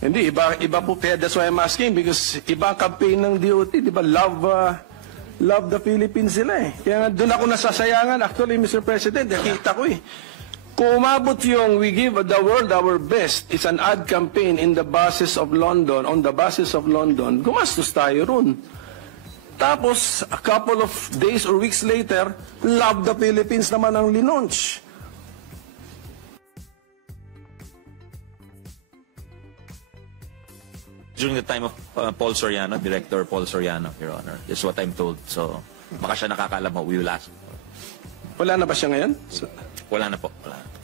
Hindi, iba po. Kaya that's why I'm asking, because iba ang campaign ng DOT, di ba? Love the Philippines sila eh. Kaya nga doon ako nasasayangan. Actually, Mr. President, nakita ko eh. Kung umabot yung we give the world our best, it's an ad campaign in the buses of London, on the buses of London, gumastos tayo ron. Tapos, a couple of days or weeks later, love the Philippines naman ang linunch. During the time of Paul Soriano, Director Paul Soriano, Your Honor, is what I'm told. So, baka siya nakakaalam mo, we will ask. Wala na ba siya ngayon? Wala na po. Wala na.